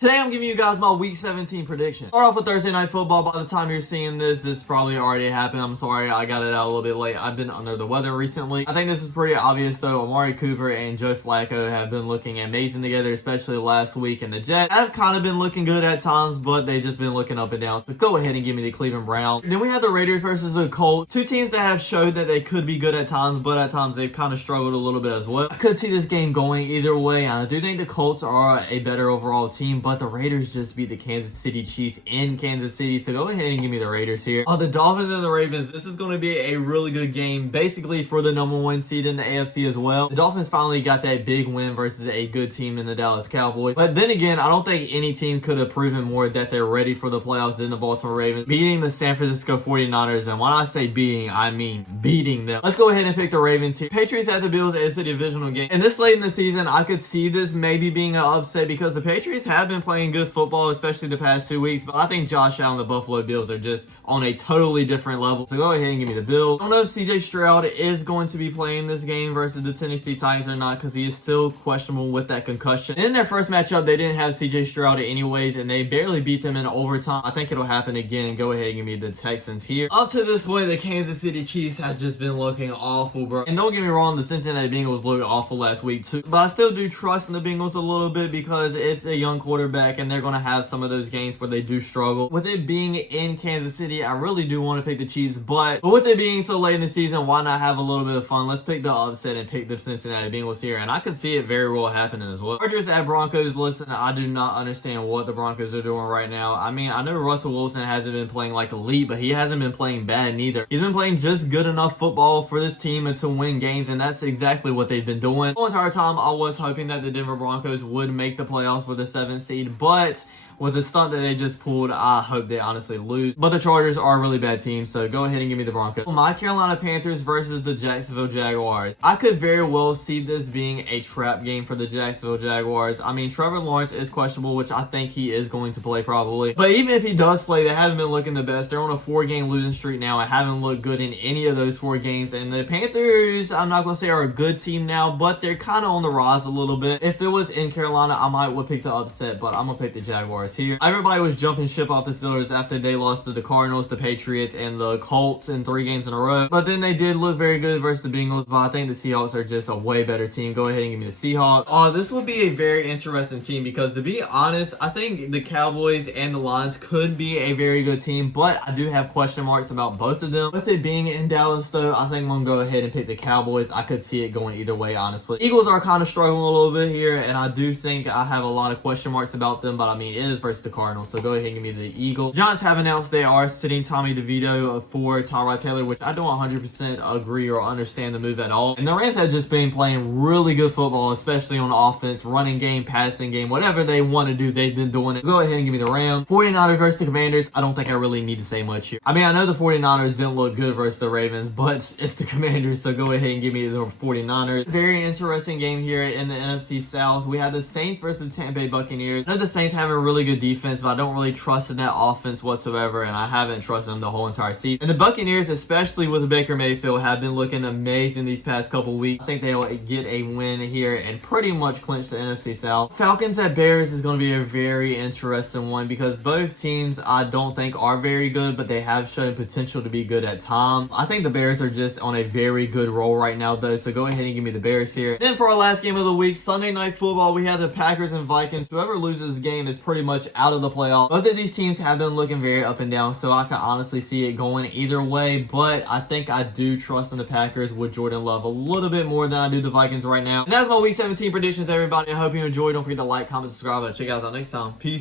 Today I'm giving you guys my Week 17 prediction. Start off with Thursday Night Football. By the time you're seeing this probably already happened. I'm sorry I got it out a little bit late. I've been under the weather recently. I think this is pretty obvious though. Amari Cooper and Joe Flacco have been looking amazing together, especially last week. And the Jets have kind of been looking good at times, but they've just been looking up and down. So go ahead and give me the Cleveland Browns. Then we have the Raiders versus the Colts. Two teams that have showed that they could be good at times, but at times they've kind of struggled a little bit as well. I could see this game going either way. And I do think the Colts are a better overall team, but the Raiders just beat the Kansas City Chiefs in Kansas City, so go ahead and give me the Raiders here. The Dolphins and the Ravens, this is going to be a really good game, basically for the #1 seed in the AFC as well. The Dolphins finally got that big win versus a good team in the Dallas Cowboys, but then again, I don't think any team could have proven more that they're ready for the playoffs than the Baltimore Ravens, beating the San Francisco 49ers, and when I say beating, I mean beating them. Let's go ahead and pick the Ravens here. Patriots at the Bills is a divisional game, and this late in the season, I could see this maybe being an upset because the Patriots have been playing good football, especially the past 2 weeks, but I think Josh Allen and the Buffalo Bills are just on a totally different level. So go ahead and give me the Bills. I don't know if CJ Stroud is going to be playing this game versus the Tennessee Titans or not because he is still questionable with that concussion. In their first matchup, they didn't have CJ Stroud anyways, and they barely beat them in overtime. I think it'll happen again. Go ahead and give me the Texans here. Up to this point, the Kansas City Chiefs have just been looking awful, bro. And don't get me wrong, the Cincinnati Bengals looked awful last week too, but I still do trust in the Bengals a little bit because it's a young quarterback and they're going to have some of those games where they do struggle. With it being in Kansas City, I really do want to pick the Chiefs, but with it being so late in the season, why not have a little bit of fun? Let's pick the upset and pick the Cincinnati Bengals here, and I could see it very well happening as well. Chargers at Broncos, listen, I do not understand what the Broncos are doing right now. I mean, I know Russell Wilson hasn't been playing like elite, but he hasn't been playing bad neither. He's been playing just good enough football for this team and to win games, and that's exactly what they've been doing. The entire time, I was hoping that the Denver Broncos would make the playoffs for the 7th seed, but with the stunt that they just pulled, I hope they honestly lose. But the Chargers are a really bad team, so go ahead and give me the Broncos. My Carolina Panthers versus the Jacksonville Jaguars. I could very well see this being a trap game for the Jacksonville Jaguars. I mean, Trevor Lawrence is questionable, which I think he is going to play probably. But even if he does play, they haven't been looking the best. They're on a 4-game losing streak now and haven't looked good in any of those 4 games. And the Panthers, I'm not going to say are a good team now, but they're kind of on the rise a little bit. If it was in Carolina, I might would pick the upset, but I'm going to pick the Jaguars here. Everybody was jumping ship off the Steelers after they lost to the Cardinals, the Patriots, and the Colts in 3 games in a row. But then they did look very good versus the Bengals, but I think the Seahawks are just a way better team. Go ahead and give me the Seahawks. This would be a very interesting team because, to be honest, I think the Cowboys and the Lions could be a very good team, but I do have question marks about both of them. With it being in Dallas, though, I think I'm going to go ahead and pick the Cowboys. I could see it going either way, honestly. Eagles are kind of struggling a little bit here, and I do think I have a lot of question marks about them, but I mean, it is versus the Cardinals, so go ahead and give me the Eagles. Giants have announced they are sitting Tommy DeVito for Tyrod Taylor, which I don't 100% agree or understand the move at all. And the Rams have just been playing really good football, especially on offense, running game, passing game, whatever they want to do, they've been doing it. Go ahead and give me the Rams. 49ers versus the Commanders. I don't think I really need to say much here. I mean, I know the 49ers didn't look good versus the Ravens, but it's the Commanders, so go ahead and give me the 49ers. Very interesting game here in the NFC South. We have the Saints versus the Tampa Bay Buccaneers. I know the Saints have a really good defense, but I don't really trust in that offense whatsoever, and I haven't trusted them the whole entire season. And the Buccaneers, especially with Baker Mayfield, have been looking amazing these past couple weeks. I think they'll get a win here and pretty much clinch the NFC South. Falcons at Bears is going to be a very interesting one because both teams I don't think are very good, but they have shown potential to be good at times. I think the Bears are just on a very good roll right now, though, so go ahead and give me the Bears here. Then for our last game of the week, Sunday Night Football, we have the Packers and Vikings. Whoever loses this game is pretty much out of the playoffs. Both of these teams have been looking very up and down, so I can honestly see it going either way, but I think I do trust in the Packers with Jordan Love a little bit more than I do the Vikings right now. And that's my Week 17 predictions, everybody. I hope you enjoyed. Don't forget to like, comment, subscribe, and check you guys out next time. Peace.